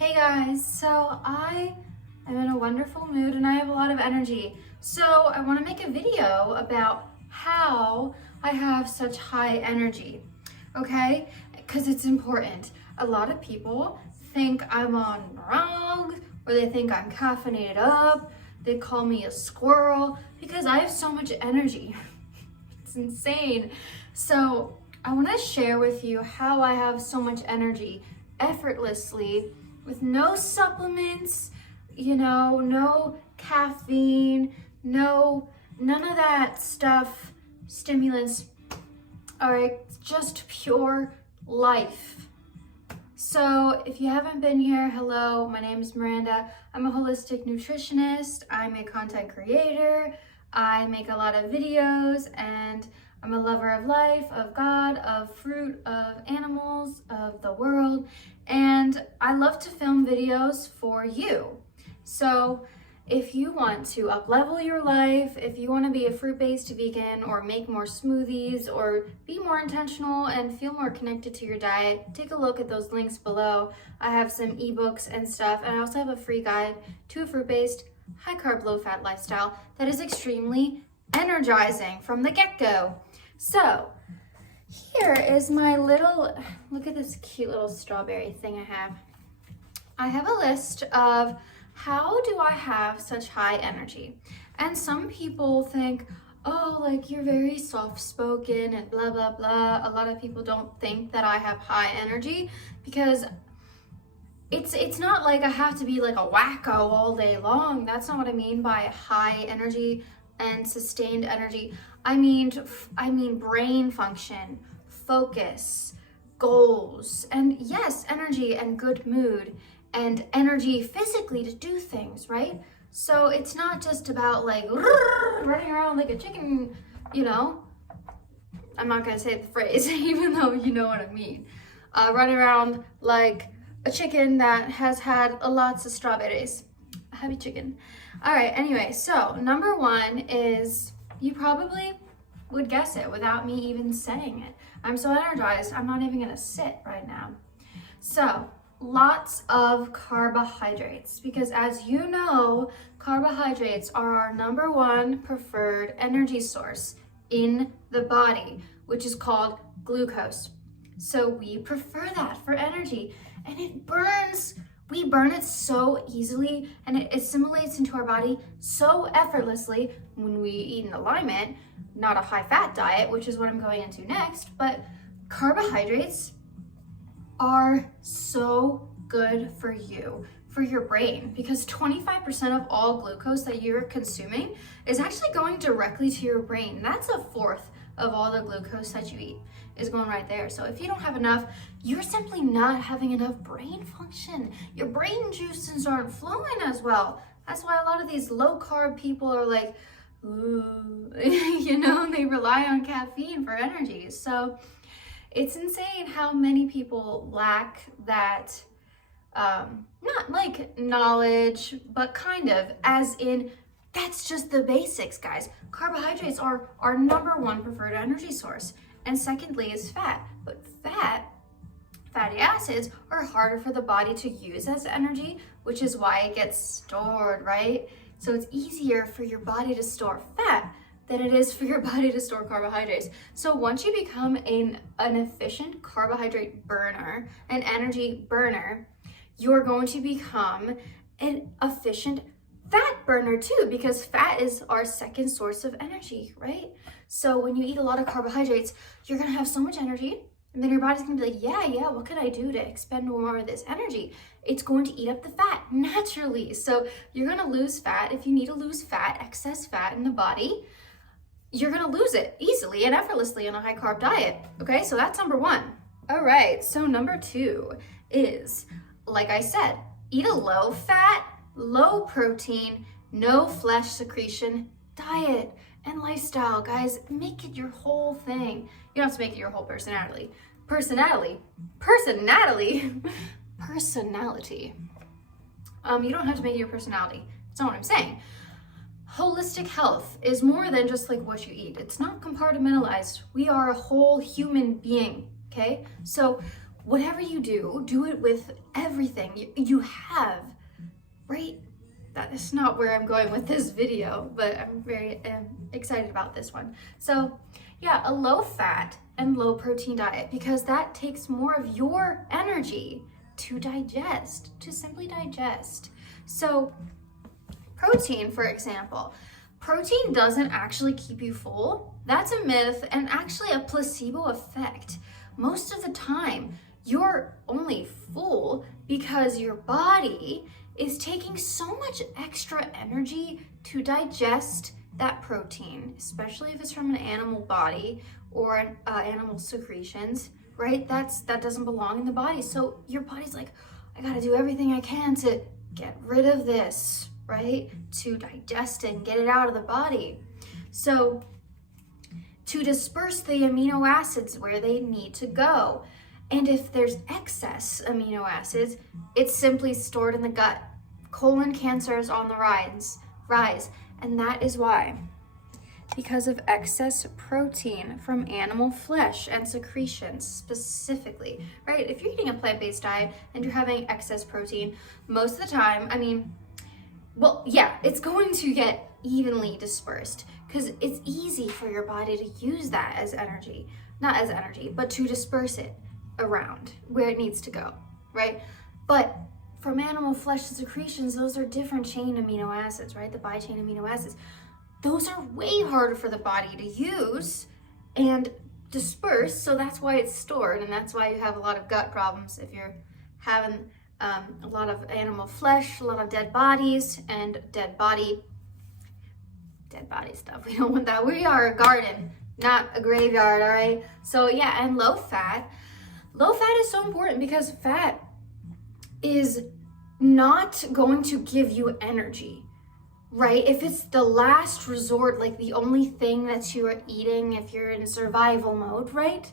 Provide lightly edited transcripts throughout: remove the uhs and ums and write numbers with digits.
Hey guys, so I am in a wonderful mood and I have a lot of energy. So I want to make a video about how I have such high energy, okay? Because it's important. A lot of people think I'm on DrUgz or they think I'm caffeinated up. They call me a squirrel because I have so much energy. It's insane. So I want to share with you how I have so much energy effortlessly with no supplements, no caffeine, none of that stuff, stimulants. All right, just pure life. So if you haven't been here, hello, my name is Miranda. I'm a holistic nutritionist. I'm a content creator. I make a lot of videos and I'm a lover of life, of God, of fruit, of animals, of the world, and I love to film videos for you. So if you want to up-level your life, if you want to be a fruit-based vegan or make more smoothies or be more intentional and feel more connected to your diet, take a look at those links below. I have some ebooks and stuff, and I also have a free guide to a fruit-based, high-carb, low-fat lifestyle that is extremely energizing from the get-go. So here is my little, look at this cute little strawberry thing I have. I have a list of how do I have such high energy? And some people think, oh, like you're very soft-spoken and blah, blah, blah. A lot of people don't think that I have high energy because it's not like I have to be like a wacko all day long. That's not what I mean by high energy and sustained energy. I mean brain function, focus, goals, and yes, energy and good mood and energy physically to do things, right? So it's not just about like running around like a chicken, I'm not gonna say the phrase, even though you know what I mean. Running around like a chicken that has had lots of strawberries. A happy chicken. All right, anyway, so number one is, you probably would guess it without me even saying it. I'm so energized, I'm not even gonna sit right now. So, lots of carbohydrates, because as you know, carbohydrates are our number one preferred energy source in the body, which is called glucose. So we prefer that for energy, and it burns. We burn it so easily and it assimilates into our body so effortlessly when we eat in alignment, not a high fat diet, which is what I'm going into next, but carbohydrates are so good for you, for your brain, because 25% of all glucose that you're consuming is actually going directly to your brain. That's a fourth of all the glucose that you eat is going right there. So if you don't have enough, you're simply not having enough brain function. Your brain juices aren't flowing as well. That's why a lot of these low carb people are like, ooh, they rely on caffeine for energy. So it's insane how many people lack that, not like knowledge, but kind of, as in, that's just the basics, guys. Carbohydrates are our number one preferred energy source. And secondly is fat. But fatty acids are harder for the body to use as energy, which is why it gets stored, right? So it's easier for your body to store fat than it is for your body to store carbohydrates. So once you become an efficient carbohydrate burner, an energy burner, you're going to become an efficient fat burner too, because fat is our second source of energy, right? So when you eat a lot of carbohydrates, you're gonna have so much energy, and then your body's gonna be like, yeah, what can I do to expend more of this energy? It's going to eat up the fat naturally. So you're gonna lose fat. If you need to lose fat, excess fat in the body, you're gonna lose it easily and effortlessly on a high carb diet, okay? So that's number one. All right, so number two is, like I said, eat a low fat, low protein, no flesh secretion diet and lifestyle. Guys, make it your whole thing. You don't have to make it your whole personality. You don't have to make it your personality. That's not what I'm saying. Holistic health is more than just like what you eat. It's not compartmentalized. We are a whole human being, okay? So whatever you do it with everything you have, right? That is not where I'm going with this video, but I'm very excited about this one. So yeah, a low fat and low protein diet, because that takes more of your energy to digest, to simply digest. So protein, for example, protein doesn't actually keep you full. That's a myth and actually a placebo effect. Most of the time, you're only full because your body is taking so much extra energy to digest that protein, especially if it's from an animal body or animal secretions, right? That doesn't belong in the body. So your body's like, I gotta do everything I can to get rid of this, right? To digest it and get it out of the body. So to disperse the amino acids where they need to go. And if there's excess amino acids, it's simply stored in the gut. Colon cancer is on the rise. And that is why. Because of excess protein from animal flesh and secretions specifically, right? If you're eating a plant-based diet and you're having excess protein, most of the time, well, yeah, it's going to get evenly dispersed because it's easy for your body to use that as energy, not as energy, but to disperse it around where it needs to go, right? But from animal flesh and secretions, those are different chain amino acids, right? The bi-chain amino acids. Those are way harder for the body to use and disperse, so that's why it's stored, and that's why you have a lot of gut problems if you're having a lot of animal flesh, a lot of dead bodies, and dead body stuff. We don't want that. We are a garden, not a graveyard, all right? So yeah, and low fat is so important because fat is not going to give you energy, right? If it's the last resort, like the only thing that you are eating if you're in survival mode, right?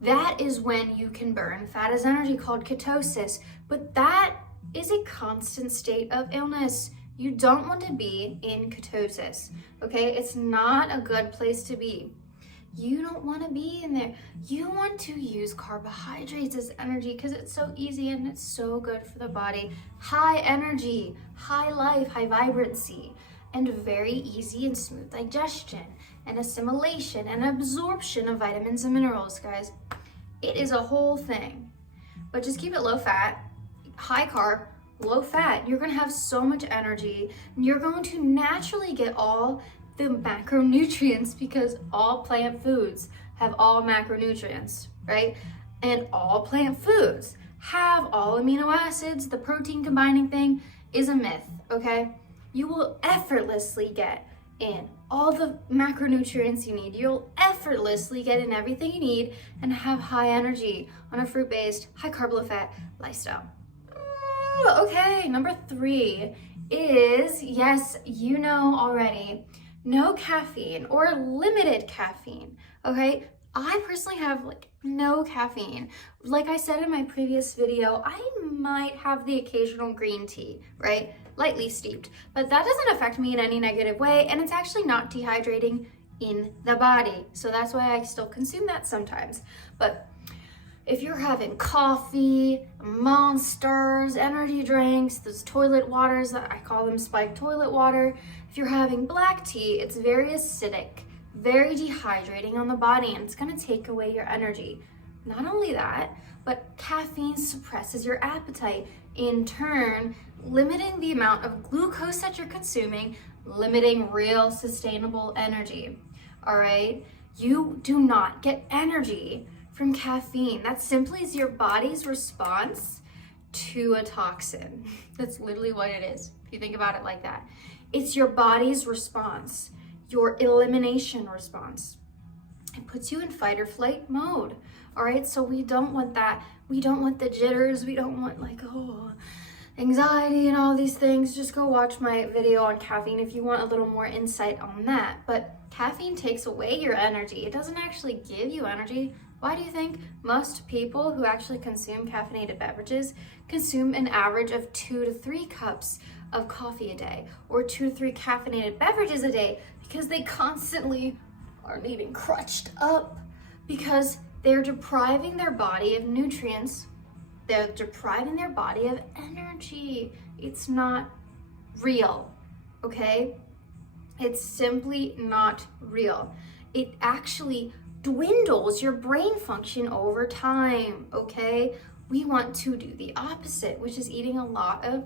That is when you can burn fat as energy, called ketosis. But that is a constant state of illness. You don't want to be in ketosis, okay? It's not a good place to be. You don't want to be in there. You want to use carbohydrates as energy because it's so easy and it's so good for the body. High energy, high life, high vibrancy, and very easy and smooth digestion and assimilation and absorption of vitamins and minerals, guys. It is a whole thing. But just keep it low fat, high carb, low fat. You're gonna have so much energy. You're going to naturally get all the macronutrients because all plant foods have all macronutrients, right? And all plant foods have all amino acids. The protein combining thing is a myth, okay? You will effortlessly get in all the macronutrients you need. You'll effortlessly get in everything you need and have high energy on a fruit-based, high carb, low fat lifestyle. Okay, number 3 is, yes, you know already, no caffeine or limited caffeine, okay? I personally have no caffeine. Like I said in my previous video, I might have the occasional green tea, right? Lightly steeped, but that doesn't affect me in any negative way, and it's actually not dehydrating in the body. So that's why I still consume that sometimes. But if you're having coffee, monsters, energy drinks, those toilet waters, that I call them spiked toilet water, if you're having black tea, it's very acidic, very dehydrating on the body, and it's gonna take away your energy. Not only that, but caffeine suppresses your appetite, in turn, limiting the amount of glucose that you're consuming, limiting real sustainable energy, all right? You do not get energy from caffeine. That simply is your body's response to a toxin. That's literally what it is, if you think about it like that. It's your body's response, your elimination response. It puts you in fight or flight mode, all right? So we don't want that. We don't want the jitters. We don't want anxiety and all these things. Just go watch my video on caffeine if you want a little more insight on that. But caffeine takes away your energy. It doesn't actually give you energy. Why do you think most people who actually consume caffeinated beverages consume an average of 2 to 3 cups of coffee a day or 2 to 3 caffeinated beverages a day? Because they constantly are needing crutched up because they're depriving their body of nutrients. They're depriving their body of energy. It's not real, okay? It's simply not real. It actually dwindles your brain function over time, okay? We want to do the opposite, which is eating a lot of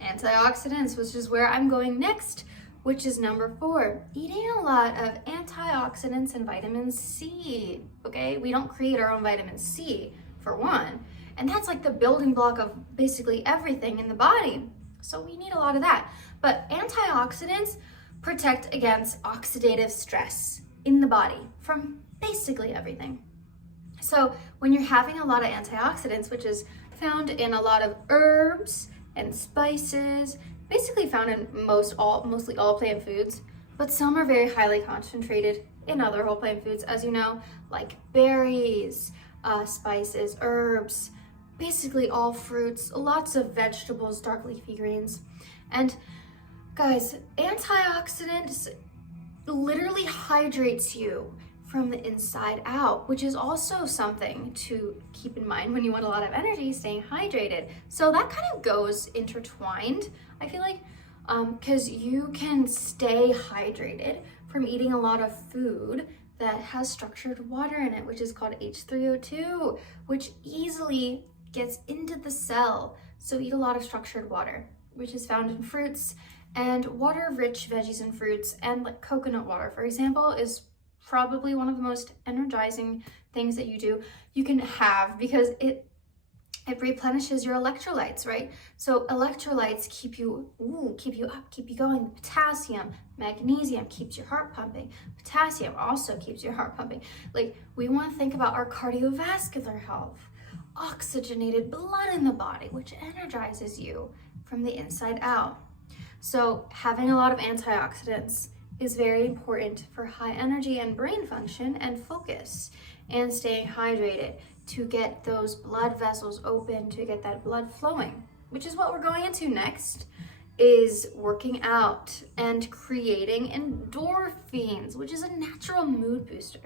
antioxidants, which is where I'm going next, which is number 4, eating a lot of antioxidants and vitamin C, okay? We don't create our own vitamin C, for one, and that's like the building block of basically everything in the body. So we need a lot of that. But antioxidants protect against oxidative stress in the body from basically everything. So when you're having a lot of antioxidants, which is found in a lot of herbs and spices, basically found in mostly all plant foods, but some are very highly concentrated in other whole plant foods, as you know, like berries, spices, herbs, basically all fruits, lots of vegetables, dark leafy greens. And guys, antioxidants literally hydrates you from the inside out, which is also something to keep in mind when you want a lot of energy, staying hydrated. So that kind of goes intertwined, I feel like, because you can stay hydrated from eating a lot of food that has structured water in it, which is called H3O2, which easily gets into the cell. So eat a lot of structured water, which is found in fruits and water-rich veggies and fruits, and like coconut water, for example, is probably one of the most energizing things that you can have, because it replenishes your electrolytes, right? So electrolytes keep you up, keep you going. Potassium, magnesium keeps your heart pumping. Potassium also keeps your heart pumping. Like, we want to think about our cardiovascular health, oxygenated blood in the body, which energizes you from the inside out. So having a lot of antioxidants is very important for high energy and brain function and focus, and staying hydrated to get those blood vessels open, to get that blood flowing, which is what we're going into next, is working out and creating endorphins, which is a natural mood booster.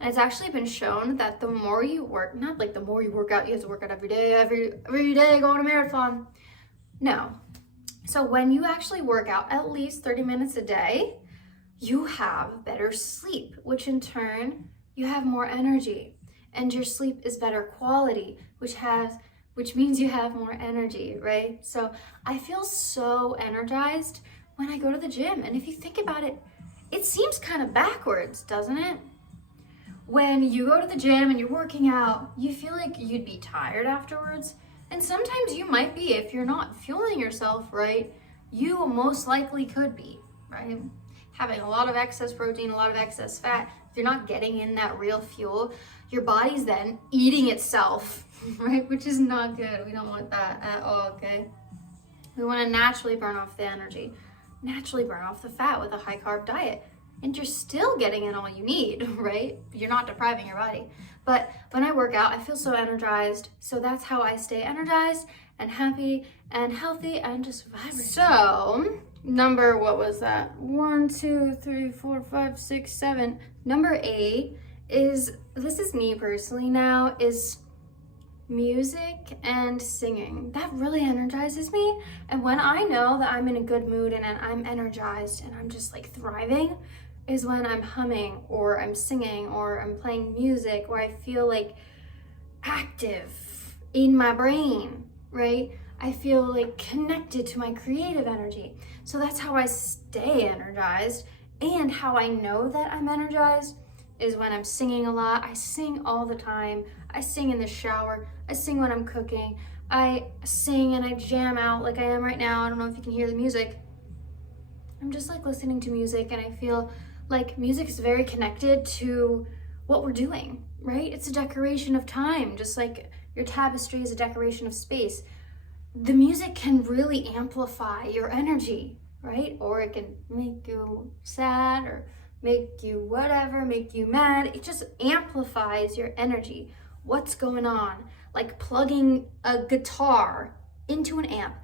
And it's actually been shown that the more you work, not like the more you work out, you have to work out every day, go on a marathon. No. So when you actually work out at least 30 minutes a day, you have better sleep, which in turn, you have more energy, and your sleep is better quality, which means you have more energy, right? So I feel so energized when I go to the gym. And if you think about it, it seems kind of backwards, doesn't it? When you go to the gym and you're working out, you feel like you'd be tired afterwards. And sometimes you might be. If you're not fueling yourself right, you most likely could be, right? Having a lot of excess protein, a lot of excess fat, if you're not getting in that real fuel, your body's then eating itself, right? Which is not good. We don't want that at all, okay? We want to naturally burn off the energy, naturally burn off the fat with a high carb diet. And you're still getting in all you need, right? You're not depriving your body. But when I work out, I feel so energized. So that's how I stay energized and happy and healthy and just vibrant. So, what was that? 1, 2, 3, 4, 5, 6, 7. Number 8 is, this is me personally now, is music and singing. That really energizes me. And when I know that I'm in a good mood and I'm energized and I'm just like thriving, is when I'm humming or I'm singing or I'm playing music, or I feel like active in my brain, right? I feel like connected to my creative energy. So that's how I stay energized. And how I know that I'm energized is when I'm singing a lot. I sing all the time. I sing in the shower. I sing when I'm cooking. I sing and I jam out like I am right now. I don't know if you can hear the music. I'm just like listening to music, and I feel like music is very connected to what we're doing, right? It's a decoration of time, just like your tapestry is a decoration of space. The music can really amplify your energy, right? Or it can make you sad or make you whatever, make you mad. It just amplifies your energy. What's going on? Like plugging a guitar into an amp.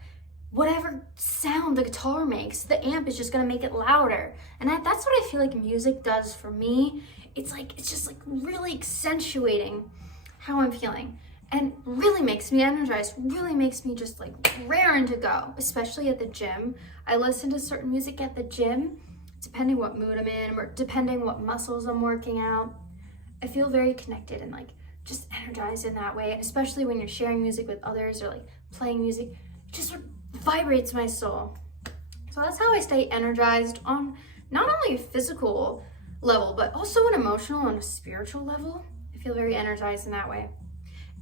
Whatever sound the guitar makes, the amp is just gonna make it louder. And that's what I feel like music does for me. it's just like really accentuating how I'm feeling, and really makes me energized, really makes me just like raring to go, especially at the gym. I listen to certain music at the gym, depending what mood I'm in, or depending what muscles I'm working out. I feel very connected and like just energized in that way, especially when you're sharing music with others or like playing music. It just vibrates my soul. So that's how I stay energized on not only a physical level, but also an emotional and a spiritual level. I feel very energized in that way.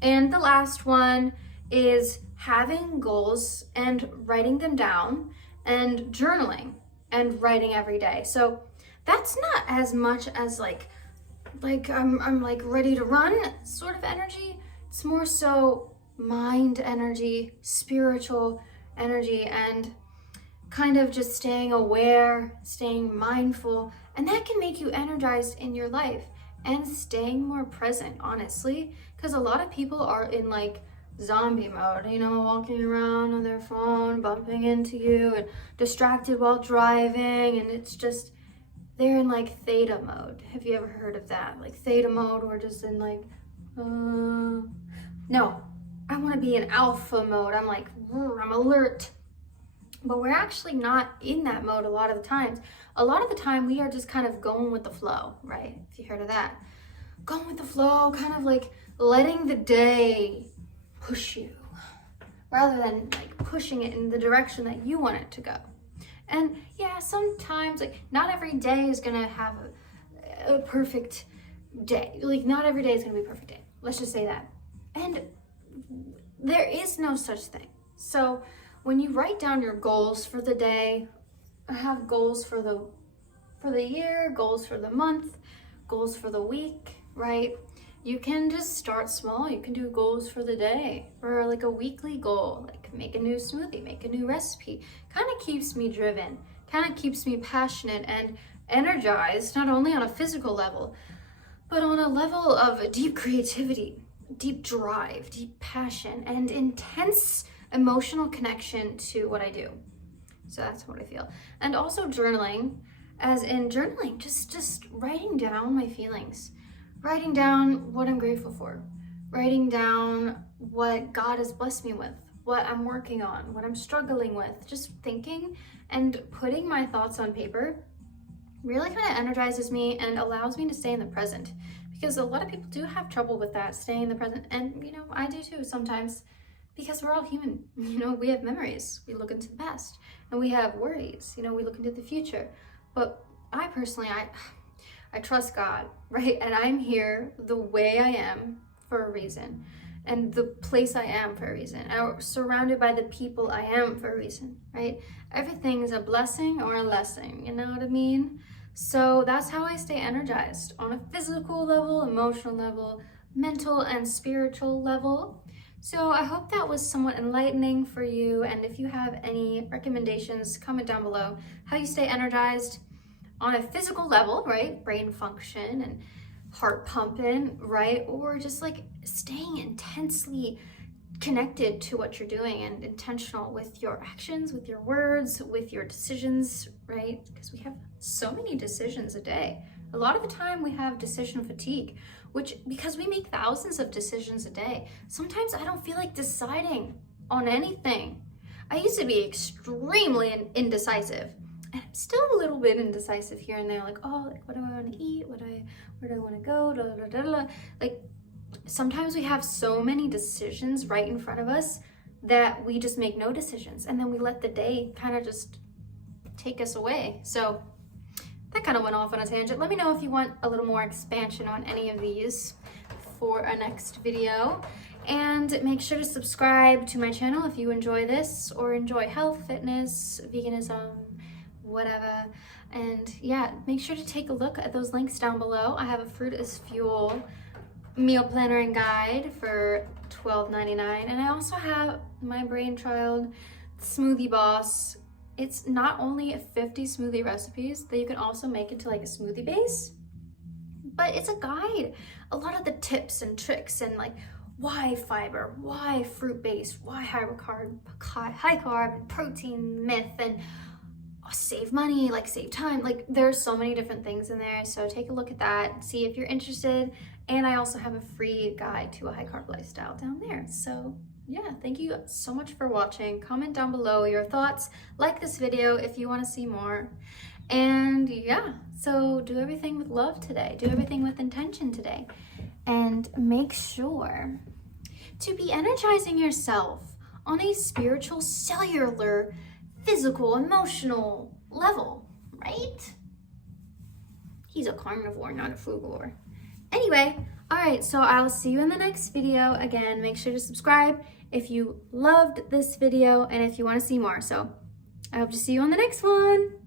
And the last one is having goals and writing them down, and journaling and writing every day. So that's not as much as like I'm like ready to run sort of energy. It's more so mind energy, spiritual energy, and kind of just staying aware, staying mindful, and that can make you energized in your life and staying more present, honestly, because a lot of people are in like zombie mode, you know, walking around on their phone, bumping into you, and distracted while driving, and it's just, they're in like theta mode. Have you ever heard of that? Like theta mode, we're just in like, no, I want to be in alpha mode. I'm like, I'm alert. But we're actually not in that mode a lot of the times. A lot of the time we are just kind of going with the flow, right? If you heard of that. Going with the flow, kind of like letting the day push you rather than like pushing it in the direction that you want it to go. And yeah, sometimes like not every day is gonna have a perfect day. Like not every day is gonna be a perfect day. Let's just say that. And there is no such thing. So when you write down your goals for the day, have goals for the year, goals for the month, goals for the week, right? You can just start small. You can do goals for the day, or like a weekly goal, like make a new smoothie, make a new recipe. Kind of keeps me driven, kind of keeps me passionate and energized, not only on a physical level, but on a level of deep creativity, deep drive, deep passion, and intense emotional connection to what I do. So that's what I feel. And also journaling, as in journaling, just writing down my feelings, writing down what I'm grateful for, writing down what God has blessed me with, what I'm working on, what I'm struggling with, just thinking and putting my thoughts on paper really kind of energizes me and allows me to stay in the present, because a lot of people do have trouble with that, staying in the present. And you know, I do too sometimes, because we're all human. You know, we have memories, we look into the past, and we have worries, you know, we look into the future. But I personally, I trust God, right? And I'm here the way I am for a reason, and the place I am for a reason. I'm surrounded by the people I am for a reason, right? Everything is a blessing or a lesson, you know what I mean? So that's how I stay energized on a physical level, emotional level, mental and spiritual level. So I hope that was somewhat enlightening for you. And if you have any recommendations, comment down below how you stay energized on a physical level, right? Brain function and heart pumping, right? Or just like staying intensely connected to what you're doing and intentional with your actions, with your words, with your decisions, right? Because we have so many decisions a day. A lot of the time we have decision fatigue, which, because we make thousands of decisions a day, sometimes I don't feel like deciding on anything. I used to be extremely indecisive, and I'm still a little bit indecisive here and there, like, oh, like, what do I want to eat? Where do I want to go? Da, da, da, da. Like, sometimes we have so many decisions right in front of us that we just make no decisions, and then we let the day kind of just take us away. So that kind of went off on a tangent. Let me know if you want a little more expansion on any of these for a next video. And make sure to subscribe to my channel if you enjoy this or enjoy health, fitness, veganism, whatever. And yeah, make sure to take a look at those links down below. I have a Fruit is Fuel meal planner and guide for $12.99. And I also have my brainchild Smoothie BOSS. It's not only 50 smoothie recipes that you can also make into like a smoothie base, but it's a guide. A lot of the tips and tricks and like why fiber, why fruit based, why high carb and protein myth, and save money, like save time. Like there's so many different things in there. So take a look at that, see if you're interested. And I also have a free guide to a high carb lifestyle down there. So yeah, thank you so much for watching. Comment down below your thoughts, like this video if you want to see more. And yeah, so do everything with love today, do everything with intention today, and make sure to be energizing yourself on a spiritual, cellular, physical, emotional level, right? He's a carnivore, not a frugivore. Anyway, all right, so I'll see you in the next video. Again, make sure to subscribe if you loved this video and if you want to see more. So I hope to see you on the next one.